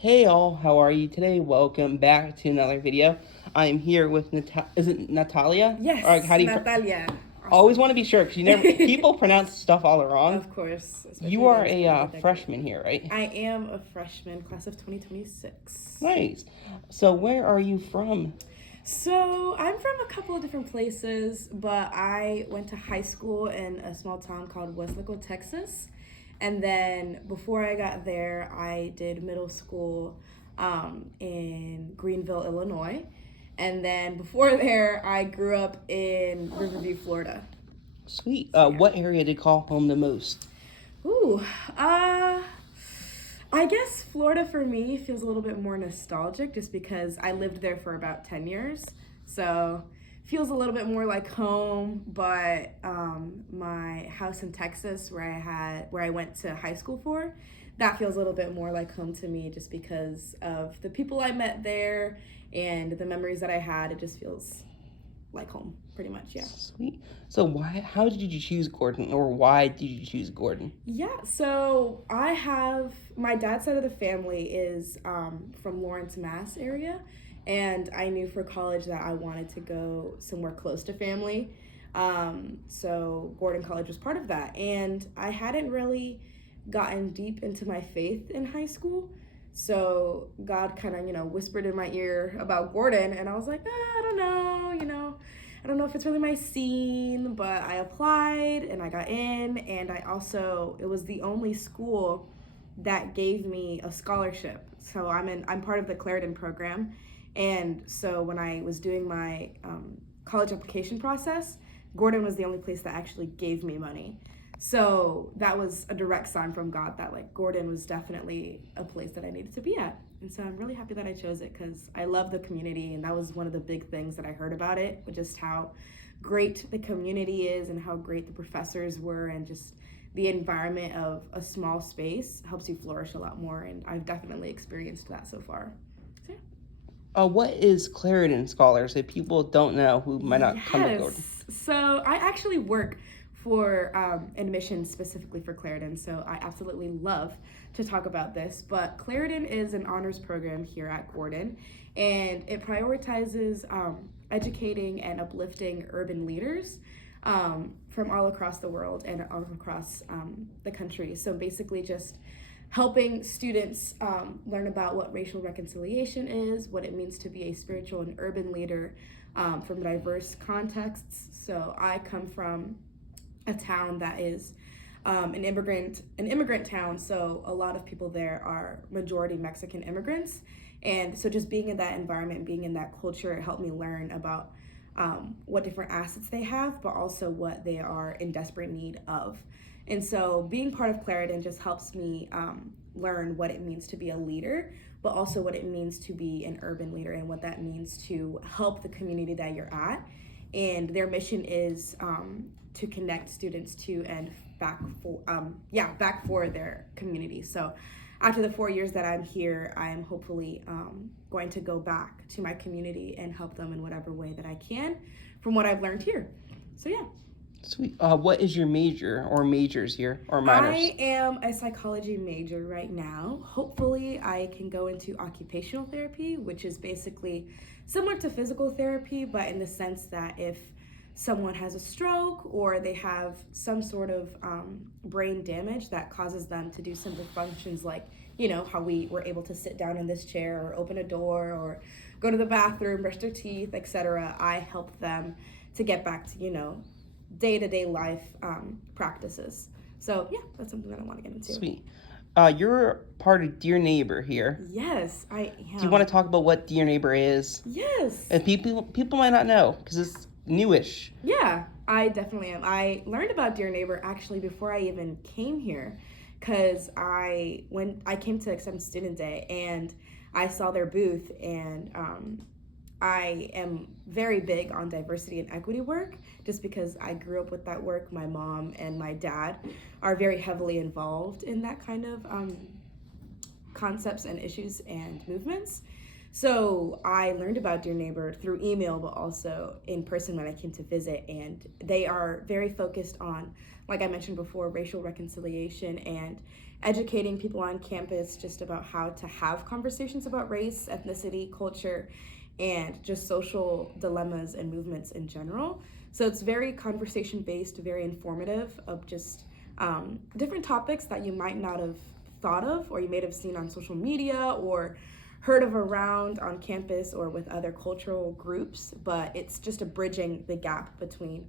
Hey all, how are you today? Welcome back to another video. I'm here with is it Natalia? Or like, Yes, how do you Natalia. always Awesome. want to be sure because you never people pronounce stuff all wrong. Of course, You especially are those a from the decade. freshman here, right? I am a freshman, class of 2026. Nice. So where are you from? So I'm from a couple of different places, but I went to high school in a small town called Westlake, Texas. And then before I got there, I did middle school in Greenville, Illinois. And then before there, I grew up in Riverview, Florida. Sweet. So yeah. What area did you call home the most? Ooh, I guess Florida for me feels a little bit more nostalgic just because I lived there for about 10 years. So feels a little bit more like home, but my house in Texas where I went to high school for, that feels a little bit more like home to me just because of the people I met there and the memories that I had. It just feels like home, pretty much, yeah. Sweet. So how did you choose Gordon, or why did you choose Gordon? Yeah, so I have my dad's side of the family is from Lawrence, Mass area, and I knew for college that I wanted to go somewhere close to family. So Gordon College was part of that, and I hadn't really gotten deep into my faith in high school. So God kind of, whispered in my ear about Gordon, and I was like, I don't know, I don't know if it's really my scene, but I applied and I got in, and it was the only school that gave me a scholarship. So I'm part of the Clarendon program, and so when I was doing my college application process, Gordon was the only place that actually gave me money. So that was a direct sign from God that like Gordon was definitely a place that I needed to be at. And so I'm really happy that I chose it because I love the community, and that was one of the big things that I heard about it, just how great the community is and how great the professors were, and just the environment of a small space helps you flourish a lot more, and I've definitely experienced that so far. So, What is Clarendon Scholars? If people don't know who might not come to Gordon. yes. So I actually work for admissions specifically for Clarendon, so I absolutely love to talk about this. But Clarendon is an honors program here at Gordon, and it prioritizes educating and uplifting urban leaders from all across the world and all across the country. So basically, just helping students learn about what racial reconciliation is, what it means to be a spiritual and urban leader from diverse contexts. So I come from a town that is an immigrant town. So a lot of people there are majority Mexican immigrants, and so just being in that environment, being in that culture, it helped me learn about what different assets they have, but also what they are in desperate need of. And so being part of Clarendon just helps me learn what it means to be a leader, but also what it means to be an urban leader and what that means to help the community that you're at. And their mission is to connect students to and back for their community. So after the 4 years that I'm here, I'm hopefully going to go back to my community and help them in whatever way that I can from what I've learned here. So yeah. Sweet. What is your major or majors here or minors? I am a psychology major right now. Hopefully, I can go into occupational therapy, which is basically similar to physical therapy, but in the sense that if someone has a stroke or they have some sort of brain damage that causes them to do simple functions like, how we were able to sit down in this chair or open a door or go to the bathroom, brush their teeth, etc., I help them to get back to, day-to-day life practices. So yeah, that's something that I want to get into. Sweet. You're part of Dear Neighbor here. Yes, I Do you want am. to talk about what Dear Neighbor is? Yes. And people might not know because it's newish. Yeah, I definitely am. I learned about Dear Neighbor actually before I even came here, because when I came to Accept Student Day and I saw their booth, and I am very big on diversity and equity work just because I grew up with that work. My mom and my dad are very heavily involved in that kind of concepts and issues and movements. So I learned about Dear Neighbor through email, but also in person when I came to visit. And they are very focused on, like I mentioned before, racial reconciliation and educating people on campus just about how to have conversations about race, ethnicity, culture, and just social dilemmas and movements in general. So it's very conversation based, very informative of just different topics that you might not have thought of, or you may have seen on social media or heard of around on campus or with other cultural groups, but it's just a bridging the gap between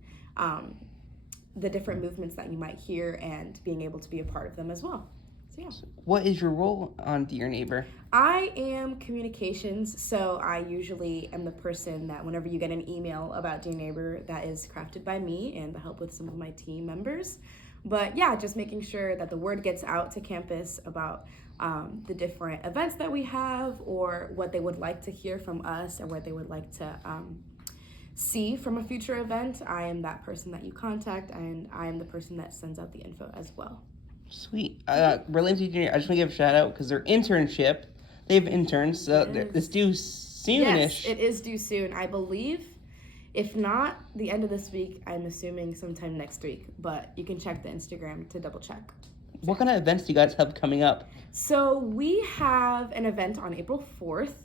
the different movements that you might hear and being able to be a part of them as well. So, yeah. What is your role on Dear Neighbor? I am communications, so I usually am the person that whenever you get an email about Dear Neighbor, that is crafted by me and the help with some of my team members. But yeah, just making sure that the word gets out to campus about the different events that we have, or what they would like to hear from us, or what they would like to see from a future event. I am that person that you contact, and I am the person that sends out the info as well. Sweet. Related to Junior, I just want to give a shout out because their internship, they have interns, so it's due soonish. Yes, it is due soon. I believe, if not the end of this week, I'm assuming sometime next week, but you can check the Instagram to double check. What kind of events do you guys have coming up? So we have an event on April 4th.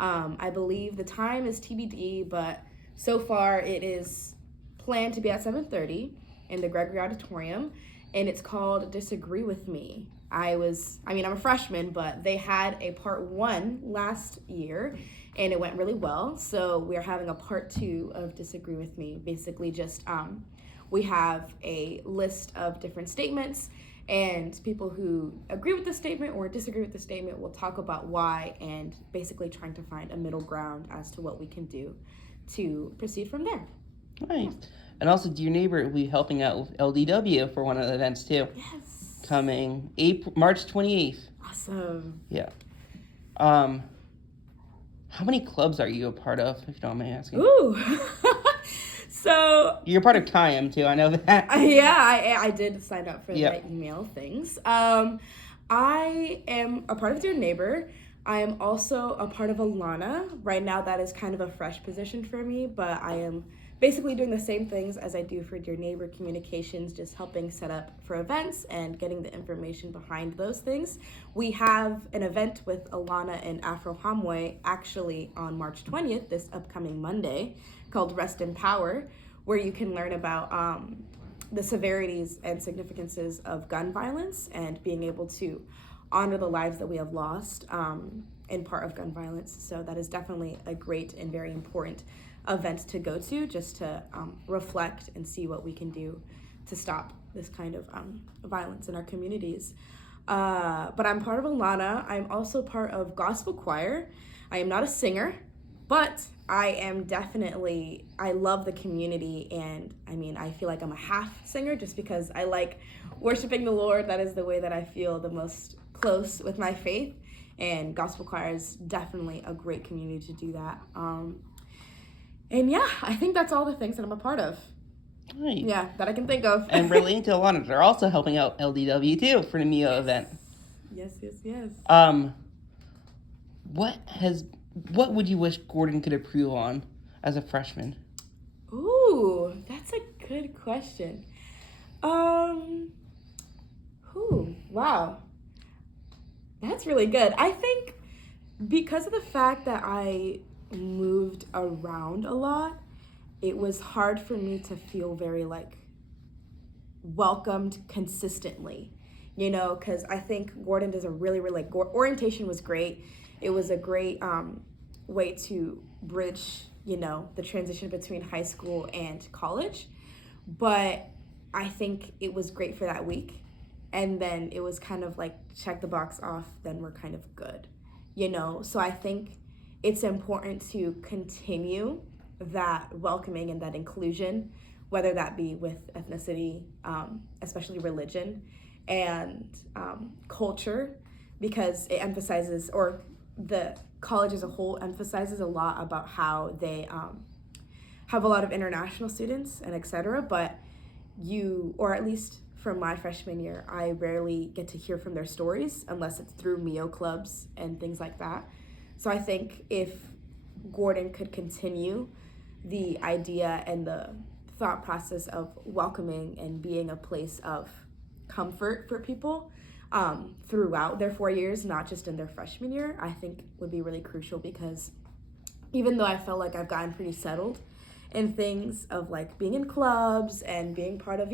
I believe the time is TBD, but so far it is planned to be at 7:30 in the Gregory Auditorium, and it's called Disagree With Me. I'm a freshman, but they had a part 1 last year, and it went really well. So we're having a part 2 of Disagree With Me. Basically just, we have a list of different statements, and people who agree with the statement or disagree with the statement will talk about why, and basically trying to find a middle ground as to what we can do to proceed from there. Nice. And also, Dear Neighbor will be helping out with LDW for one of the events too. Yes. Coming March 28th. Awesome. Yeah. How many clubs are you a part of, if you don't mind asking? Ooh. So you're part of Kayam too, I know that. Yeah, I did sign up for the email things. I am a part of Dear Neighbor. I am also a part of Alana. Right now that is kind of a fresh position for me, but I am basically doing the same things as I do for Dear Neighbor communications, just helping set up for events and getting the information behind those things. We have an event with Alana and Afro Hamwe actually on March 20th, this upcoming Monday, called Rest in Power, where you can learn about the severities and significances of gun violence and being able to honor the lives that we have lost in part of gun violence. So that is definitely a great and very important event to go to, just to reflect and see what we can do to stop this kind of violence in our communities. But I'm part of Alana. I'm also part of gospel choir. I am not a singer, but I am definitely, I love the community, and I feel like I'm a half singer just because I like worshiping the Lord. That is the way that I feel the most close with my faith, and gospel choir is definitely a great community to do that. And yeah, I think that's all the things that I'm a part of. Nice. Yeah, that I can think of. And relating to Alana, they're also helping out LDW too for the MIO event. Yes. What would you wish Gordon could improve on as a freshman? Ooh, that's a good question. Wow. That's really good. I think because of the fact that I moved around a lot, it was hard for me to feel very welcomed consistently, because I think Gordon does a really orientation was great. It was a great way to bridge, the transition between high school and college. But I think it was great for that week. And then it was kind of check the box off, then we're kind of good, So I think it's important to continue that welcoming and that inclusion, whether that be with ethnicity, especially religion, and culture, because it emphasizes, or the college as a whole emphasizes a lot about how they have a lot of international students and etc. But or at least from my freshman year, I rarely get to hear from their stories unless it's through MIO clubs and things like that. So I think if Gordon could continue the idea and the thought process of welcoming and being a place of comfort for people, throughout their 4 years, not just in their freshman year, I think would be really crucial, because even though I felt like I've gotten pretty settled in things of like being in clubs and being part of,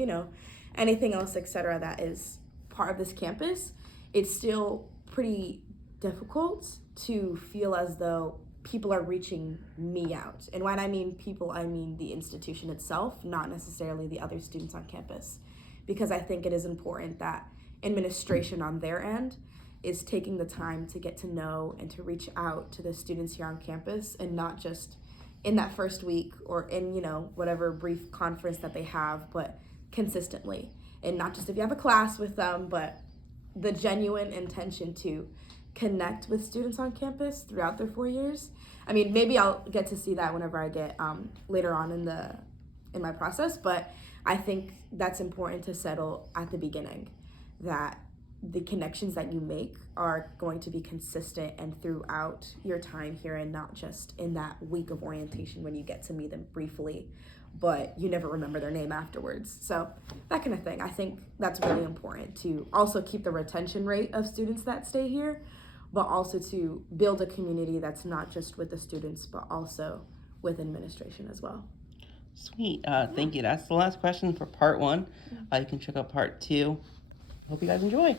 anything else, etc., that is part of this campus, it's still pretty difficult to feel as though people are reaching me out. And when I mean people, I mean the institution itself, not necessarily the other students on campus. Because I think it is important that administration on their end is taking the time to get to know and to reach out to the students here on campus, and not just in that first week or in, whatever brief conference that they have, but consistently. And not just if you have a class with them, but the genuine intention to connect with students on campus throughout their 4 years. I mean, maybe I'll get to see that whenever I get later on in my process, but I think that's important to settle at the beginning, that the connections that you make are going to be consistent and throughout your time here, and not just in that week of orientation when you get to meet them briefly, but you never remember their name afterwards. So that kind of thing. I think that's really important to also keep the retention rate of students that stay here, but also to build a community that's not just with the students, but also with administration as well. Sweet. Thank you. That's the last question for part 1. You can check out part 2. Hope you guys enjoy.